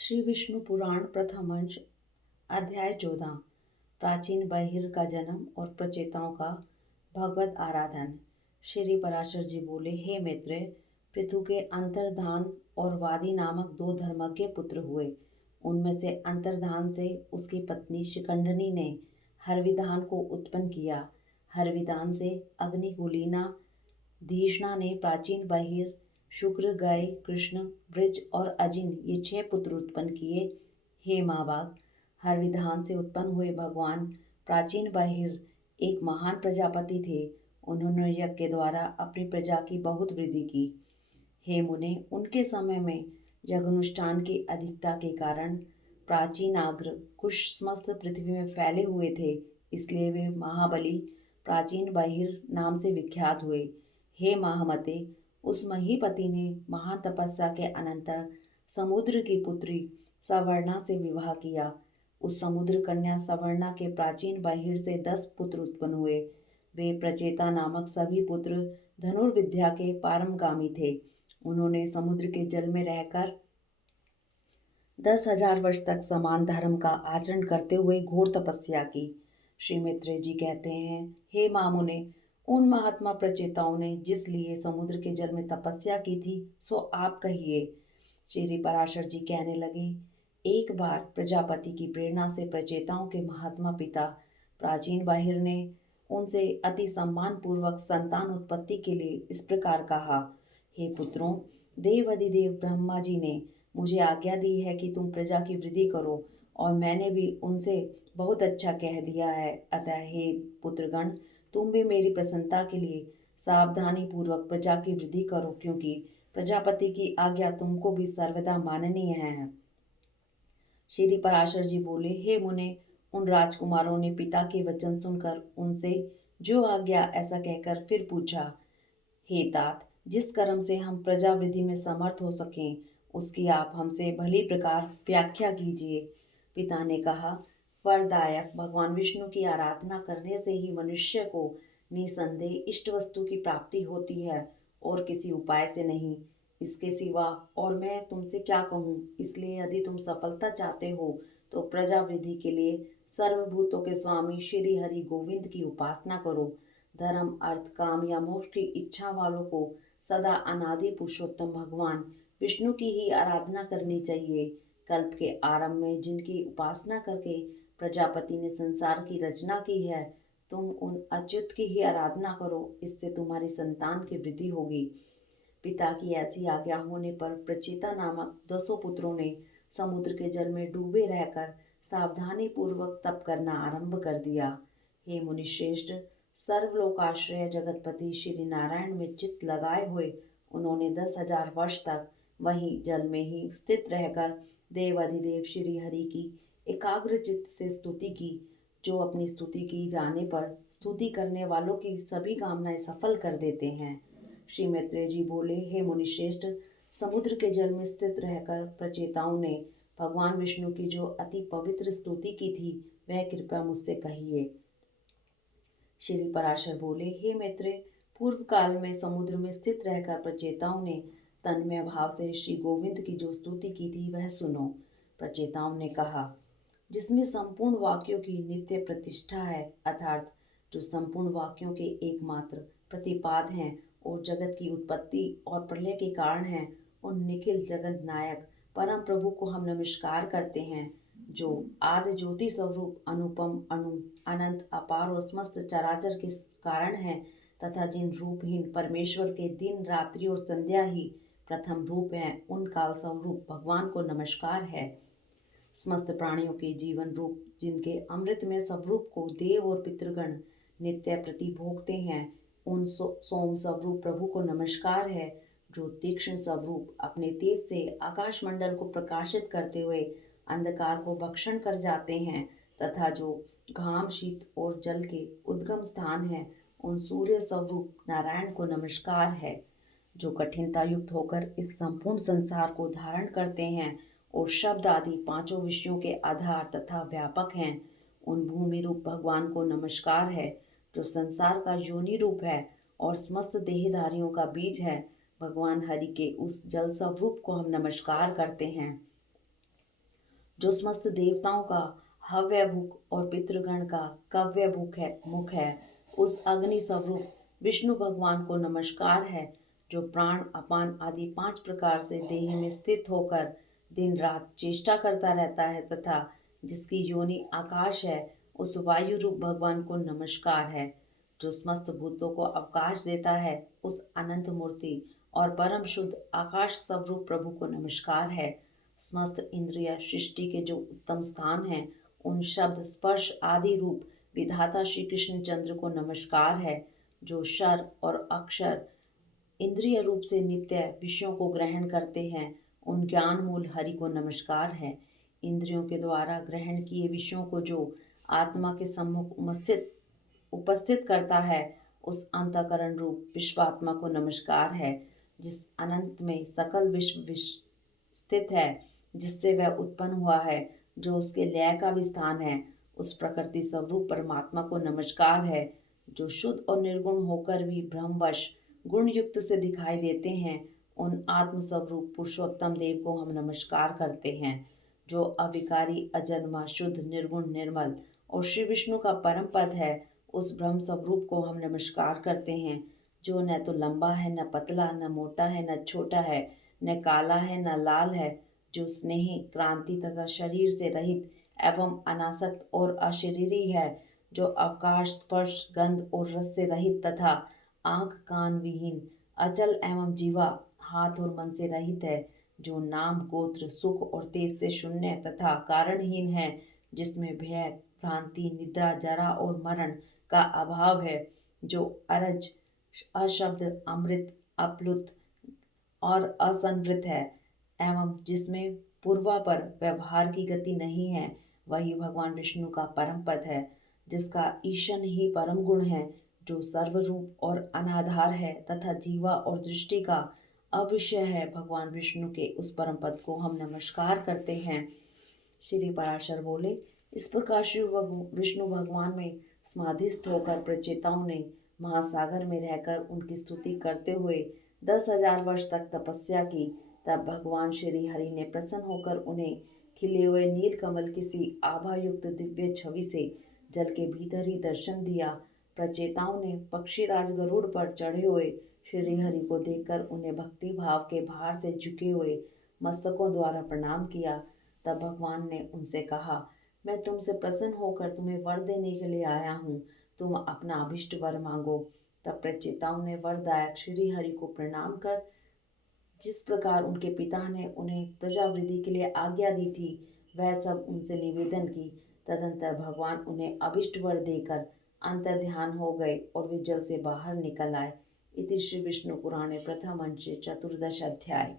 श्री विष्णु पुराण प्रथम अंश अध्याय 14 प्राचीन बहिर का जन्म और प्रचेताओं का भगवत आराधन। श्री पराशर जी बोले, हे मित्र, पृथु के अंतर्धान और वादी नामक दो धर्मज्ञ पुत्र हुए। उनमें से अंतर्धान से उसकी पत्नी शिखंडनी ने हरविधान को उत्पन्न किया। हरविधान से अग्निकुलीना धीष्णा ने प्राचीन बहिर शुक्र, गय, कृष्ण, ब्रज और अजिन ये 6 पुत्र उत्पन्न किए। हे महाभाग, हर विधान से उत्पन्न हुए भगवान प्राचीन बहिर एक महान प्रजापति थे। उन्होंने यज्ञ के द्वारा अपनी प्रजा की बहुत वृद्धि की। हे मुने, उनके समय में यज्ञानुष्ठान की अधिकता के कारण प्राचीन आग्र कुश समस्त पृथ्वी में फैले हुए थे, इसलिए वे महाबली प्राचीन बहिर नाम से विख्यात हुए। हे महामते, उस महीपति ने महान तपस्या के अनंतर समुद्र की पुत्री सवर्णा से विवाह किया। उस समुद्र कन्या सवर्णा के प्राचीन बहिर से 10 पुत्र उत्पन्न हुए। वे प्रचेता नामक सभी पुत्र धनुर्विद्या के पारंगामी थे। उन्होंने समुद्र के जल में रहकर 10,000 वर्ष तक समान धर्म का आचरण करते हुए घोर तपस्या की। श्री मैत्रेय जी कहते हैं, हे मामुने, उन महात्मा प्रचेताओं ने जिस लिए समुद्र के जल में तपस्या की थी, सो आप कहिए। श्री पराशर जी कहने लगे, एक बार प्रजापति की प्रेरणा से प्रचेताओं के महात्मा पिता प्राचीन बहिर ने उनसे अति सम्मान पूर्वक संतान उत्पत्ति के लिए इस प्रकार कहा, हे पुत्रों, देव अधिदेव ब्रह्मा जी ने मुझे आज्ञा दी है कि तुम प्रजा की वृद्धि करो, और मैंने भी उनसे बहुत अच्छा कह दिया है। अतः हे पुत्रगण, तुम भी मेरी प्रसन्नता के लिए सावधानी पूर्वक प्रजा की वृद्धि करो, क्योंकि प्रजापति की आज्ञा तुमको भी सर्वदा माननीय है। श्री पराशर जी बोले, हे मुने, उन राजकुमारों ने पिता के वचन सुनकर उनसे जो आज्ञा ऐसा कहकर फिर पूछा, हे तात, जिस कर्म से हम प्रजा वृद्धि में समर्थ हो सकें, उसकी आप हमसे भली प्रकार व्याख्या कीजिए। पिता ने कहा, वरदायक भगवान विष्णु की आराधना करने से ही मनुष्य को निसंदेह इष्ट वस्तु की प्राप्ति होती है, और किसी उपाय से नहीं। इसके सिवा और मैं तुमसे क्या कहूँ। इसलिए यदि तुम सफलता चाहते हो तो प्रजा वृद्धि के लिए सर्वभूतों के स्वामी श्री हरि गोविंद की उपासना करो। धर्म, अर्थ, काम या मोक्ष की इच्छा वालों को सदा अनादि पुरुषोत्तम भगवान विष्णु की ही आराधना करनी चाहिए। कल्प के आरंभ में जिनकी उपासना करके प्रजापति ने संसार की रचना की है, तुम उन अच्युत की ही आराधना करो, इससे तुम्हारी संतान की वृद्धि होगी। पिता की ऐसी आज्ञा होने पर प्रचेता नामक 10 पुत्रों ने समुद्र के जल में डूबे रहकर सावधानी पूर्वक तप करना आरंभ कर दिया। हे मुनिश्रेष्ठ, सर्वलोकाश्रय जगतपति श्री नारायण में चित्त लगाए हुए उन्होंने 10,000 वर्ष तक वहीं जल में ही स्थित रहकर देवाधिदेव श्री हरि की एकाग्र चित्त से स्तुति की, जो अपनी स्तुति की जाने पर स्तुति करने वालों की सभी कामनाएं सफल कर देते हैं। श्री मैत्रेय जी बोले, हे मुनिश्रेष्ठ, समुद्र के जल में स्थित रहकर प्रचेताओं ने भगवान विष्णु की जो अति पवित्र स्तुति की थी, वह कृपया मुझसे कहिए। श्री पराशर बोले, हे मैत्रेय, पूर्व काल में समुद्र में स्थित रहकर प्रचेताओं ने तन्मय भाव से श्री गोविंद की जो स्तुति की थी, वह सुनो। प्रचेताओं ने कहा, जिसमें संपूर्ण वाक्यों की नित्य प्रतिष्ठा है, अर्थात जो संपूर्ण वाक्यों के एकमात्र प्रतिपाद हैं और जगत की उत्पत्ति और प्रलय के कारण हैं, उन निखिल जगत नायक परम प्रभु को हम नमस्कार करते हैं, जो आदि ज्योति स्वरूप अनुपम अनु अनंत अपार और समस्त चराचर के कारण हैं, तथा जिन रूपहीन परमेश्वर के दिन रात्रि और संध्या ही प्रथम रूप हैं, उन काल स्वरूप भगवान को नमस्कार है। समस्त प्राणियों के जीवन रूप जिनके अमृत में स्वरूप को देव और पितृगण नित्य प्रति भोगते हैं, उन सोम स्वरूप प्रभु को नमस्कार है, जो तीक्ष्ण स्वरूप अपने तेज से आकाश मंडल को प्रकाशित करते हुए अंधकार को भक्षण कर जाते हैं, तथा जो घाम, शीत और जल के उद्गम स्थान है, उन सूर्य स्वरूप नारायण को नमस्कार है, जो कठिनता युक्त होकर इस संपूर्ण संसार को धारण करते हैं और शब्द आदि 5 विषयों के आधार तथा व्यापक हैं, उन भूमि रूप भगवान को नमस्कार है, जो संसार का योनि रूप है और समस्त देहधारियों का बीज है। भगवान हरि के उस जल स्वरूप को हम नमस्कार करते हैं। जो समस्त देवताओं का हव्य भुक और पितृगण का कव्य मुख है, उस अग्नि स्वरूप विष्णु भगवान को नमस्कार है, जो प्राण अपान आदि 5 प्रकार से देह में स्थित होकर दिन रात चेष्टा करता रहता है तथा जिसकी योनि आकाश है, उस वायु रूप भगवान को नमस्कार है, जो समस्त भूतों को अवकाश देता है, उस अनंत मूर्ति और परम शुद्ध आकाश स्वरूप प्रभु को नमस्कार है। समस्त इंद्रिय सृष्टि के जो उत्तम स्थान हैं, उन शब्द स्पर्श आदि रूप विधाता श्री कृष्ण चंद्र को नमस्कार है, जो शर और अक्षर इंद्रिय रूप से नित्य विषयों को ग्रहण करते हैं, उन ज्ञान मूल हरि को नमस्कार है। इंद्रियों के द्वारा ग्रहण किए विषयों को जो आत्मा के सम्मुख उपस्थित करता है, उस अंतःकरण रूप विश्वात्मा को नमस्कार है, जिस अनंत में सकल विश्व स्थित है, जिससे वह उत्पन्न हुआ है, जो उसके लय का भी स्थान है, उस प्रकृति स्वरूप परमात्मा को नमस्कार है, जो शुद्ध और निर्गुण होकर भी ब्रह्मवश गुण युक्त से दिखाई देते हैं, उन आत्म स्वरूप पुरुषोत्तम देव को हम नमस्कार करते हैं, जो अविकारी अजन्मा शुद्ध निर्गुण निर्मल और श्री विष्णु का परम पद है, उस ब्रह्म स्वरूप को हम नमस्कार करते हैं, जो न तो लंबा है, न पतला, न मोटा है, न छोटा है, न काला है, न लाल है, जो स्नेही क्रांति तथा शरीर से रहित एवं अनासक्त और अशरीरी है, जो अवकाश स्पर्श गंध और रस से रहित तथा आंख कान विहीन अचल एवं जीवा हाथ और मन से रहित है, जो नाम गोत्र सुख और तेज से शून्य तथा कारणहीन है, जिसमें भय भ्रांति निद्रा जरा और मरण का अभाव है, जो अरज अशब्द अमृत अप्लुत और असंवृत है एवं जिसमें पूर्वापर व्यवहार की गति नहीं है, वही भगवान विष्णु का परम पद है, जिसका ईशन ही परम गुण है, जो सर्वरूप और अनाधार है तथा जीवा और दृष्टि का अविषय है। भगवान विष्णु के उस परम पद को हम नमस्कार करते हैं। श्री पराशर बोले, इस प्रकार श्री विष्णु भगवान में समाधिस्थ होकर प्रचेताओं ने महासागर में रहकर उनकी स्तुति करते हुए 10,000 वर्ष तक तपस्या की। तब भगवान श्री हरि ने प्रसन्न होकर उन्हें खिले हुए नील कमल किसी आभा युक्त दिव्य छवि से जल के भीतर ही दर्शन दिया। प्रचेताओं ने पक्षीराज गरुड़ पर चढ़े हुए श्री हरि को देखकर उन्हें भक्ति भाव के भार से झुके हुए मस्तकों द्वारा प्रणाम किया। तब भगवान ने उनसे कहा, मैं तुमसे प्रसन्न होकर तुम्हें वर देने के लिए आया हूँ, तुम अपना अभिष्ट वर मांगो। तब प्रचेताओं ने वरदायक श्री हरि को प्रणाम कर जिस प्रकार उनके पिता ने उन्हें प्रजावृद्धि के लिए आज्ञा दी थी, वह सब उनसे निवेदन की। तदंतर भगवान उन्हें अभिष्ट वर देकर अंतर ध्यान हो गए और वे जल से बाहर निकल आए। इति श्री विष्णु पुराणे प्रथम अंशे 14 अध्याय।